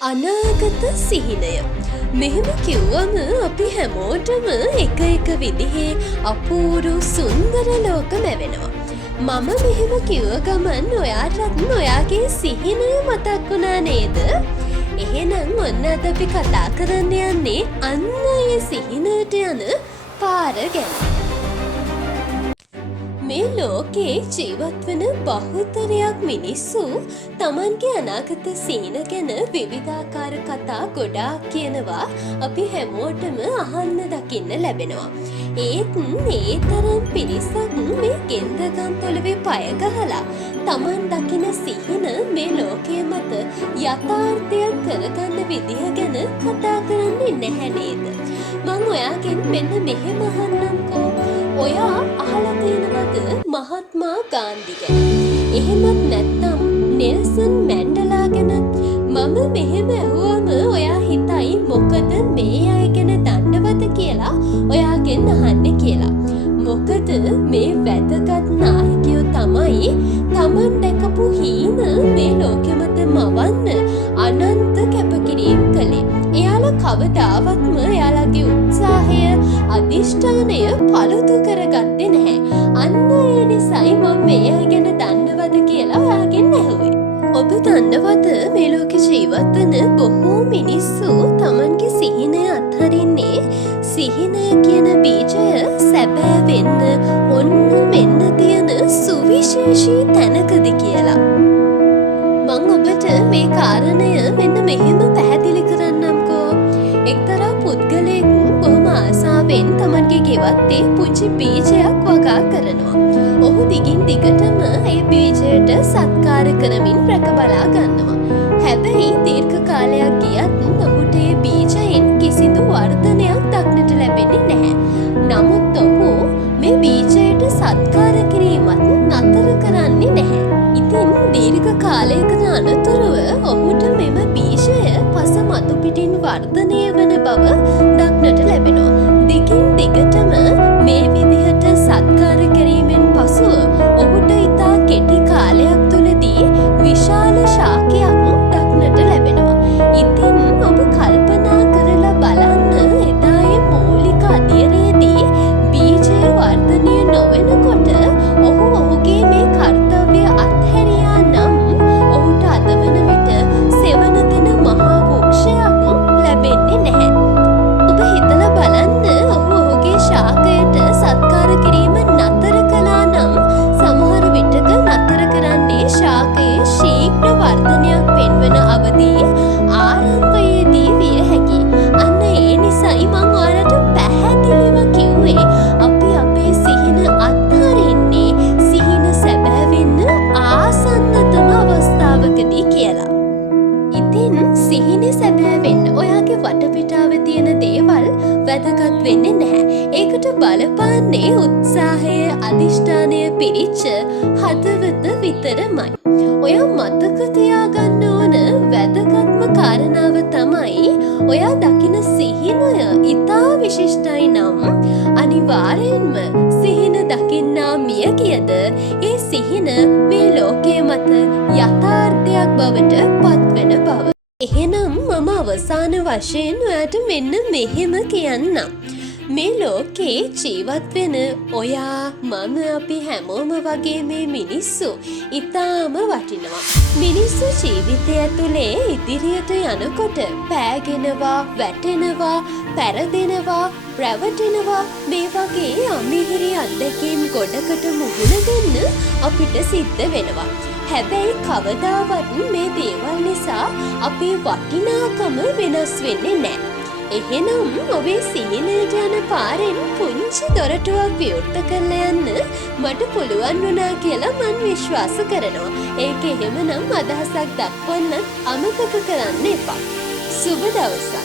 අනාගත සිහිනය. මෙහෙම කිව්වම අපි හැමෝටම එක එක විදිහේ අපූරු සුන්දර ලෝක ලැබෙනවා. මම මෙහෙම කිව්ව ගමන් ඔයාටත් ඔයාගේ සිහිනය මතක් වුණා නේද? එහෙනම් ඔන්න අද අපි කතා කරන්න යන්නේ අන්න ඒ සිහිනයට යන පාර ගැන. මේ ලෝකේ ජීවත් වෙන බහුතරයක් මිනිස්සු තමන්ගේ අනාගත සිහින ගැන විවිධාකාර කතා ගොඩාක් කියනවා අපි හැමෝටම අහන්න දකින්න ලැබෙනවා. ඒත් ඒ තරම් පිරිසක් මේ ගෙන්දගම් පොළවේ පය ගහලා තමන් දකින සිහින මේ ලෝකයේ මත යථාර්ථයක් කරගන්න විදිහ ගැන කතා කරන්නේ නැහැ නේද? මං ඔයාගෙන් මෙන්න මෙහෙම අහන්නම්කෝ. ඔයා අහලා තියෙනවද මහත්මා ගාන්ධි ගැන? එහෙමත් නැත්නම් නෙල්සන් මැන්ඩලා ගැන? මම මෙහෙම ඇහුවම ඔයා හිතයි මොකද මේ අය ගැන දන්නවද කියලා ඔයාගෙන් අහන්නේ කියලා. මොකද මේ වැදගත් නායකයෝ තමයි තමන් දැකපු හීන මේ ලෝකෙ මත මවන්න අනන්ත කැපකිරීම් කළේ. එයාලා කවදාවත්ම එයාලගේ උත්සාහය අධිෂ්ඨානය පළුදු කරගත්තේ නැහැ. අන්න ඒ නිසයි මම මේ අය ගැන දන්නවද කියලා ඔයාගෙන් ඇහුවේ. ඔබ දන්නවද මේ ලෝකෙ ජීවත් වෙන බොහෝ මිනිස්සු තමන්ගේ සිහිනය අත්හරින්නේ සිහිනය කියන බීජය සැබෑ වෙන්න ඔන්න මෙන්න තියෙන සුවිශේෂී තැනකදී කියලා. මං ඔබට මේ කාරණය මෙන්න මෙහෙම පැහැදිලි කරන්නම්කෝ. එක්තරා පුද්ගලයෙක් බොහොම ආසාවෙන් තමන්ගේ ගෙවත්තේ පුංචි බීජයක් වගා කරනවා. ඔහු දිගින් දිගටම ඒ බීජයට සත්කාර කරමින් රැක බලා ගන්නවා. හැබැයි දීර්ඝ කාලයක් ගියත් ඔහුට ඒ බීජයෙන් කිසිදු වර්ධනයක් දක්නට ලැබෙන්නේ නැහැ. නමුත් ඔහු මේ බීජයට සත්කාර කිරීමත් නතර කරන්නේ නැහැ. ඉතින් දීර්ඝ කාලයකට අනතුරුව ඔහුට මෙම බීජය පස මතු පිටින් වර්ධනය වන බව දක්නට ලැබෙනවා. දිගින් දිගටම මේ විදිහට සත්කාර කිරීමෙන් පසුව ඔහුට ඉතා කෙටි කාලයක් තුලදී විශාල ශාකයක් දක්නට ලැබෙනවා. ඉතින් ඔබ කල්පනා කරලා බලන්න එදා ඒ මූලික අධීරයේදී බීජය වර්ධනය නොවෙනකොට ඔහු ඔහුගේ මේ කර්තව්‍ය අත්හැරියා නම් ඔහුට අද වන විට සෙවන දෙන මහා වෘක්ෂයක් ලැබෙන්නේ නැහැ. ඔබ හිතලා බලන්න ඔහු ඔහුගේ ශාකයට සත්කාර කිරීම නතර කළා නම් සමහර විටක නතර කරන්නේ ශාකයේ ශීඝ්‍ර වර්ධනයක් පෙන්වන අවදී ආරම්භයේදී විය හැකියි. අන්න ඒ නිසයි මම ඔයාලට පැහැදිලිව කිව්වේ අපි අපේ සිහින අත්හරින්නේ සිහින සැබෑ වෙන්න ආසන්නතම අවස්ථාවකදී කියලා. ඉතින් සිහිනේ සැබෑ වෙන්න ඔයාගේ වටපිටාවේ තියෙන දේවල් වැදගත් වෙන්නේ නැහැ. ඒකට බලපාන්නේ උත්සාහය, අධිෂ්ඨානය පිරිච්ච හදවත විතරමයි. ඔයා මතක තියාගන්න ඕන වැදගත්ම කාරණාව තමයි ඔයා දකින සිහිනය ඉතා විශිෂ්ටයි නම් අනිවාර්යෙන්ම සිහින දකින්නා මිය ගියද ඒ සිහින මේ ලෝකයේ මත යථාර්ථයක් බවට පත්වෙන බව. එහෙනම් මම අවසාන වශයෙන් ඔයාට මෙන්න මෙහෙම කියන්නම්. මේ ලෝකේ ජීවත් වෙන ඔයා මම අපි හැමෝම වගේ මේ මිනිස්සු ඉතාම වටිනවා. මිනිස්සු ජීවිතය ඇතුලේ ඉදිරියට යනකොට පෑගෙනවා, වැටෙනවා, පැරදෙනවා, රැවටෙනවා මේ වගේ අමිහිරි අත්දැකීම් ගොඩකට මුහුණ දෙන්න අපිට සිද්ධ වෙනවා. හැබැයි කවදාවත් මේ දේවල් නිසා අපේ වටිනාකම වෙනස් වෙන්නේ නැහැ. එහෙනම් ඔබේ සිහිනයට යන පාරෙන් පුංචි දොරටුවක් විවෘත කරලා යන්න මට පුළුවන් වුණා කියලා මම විශ්වාස කරනවා. ඒක එහෙමනම් අදහසක් දක්වන්න අමතක කරන්න එපා. සුබ දවසක්.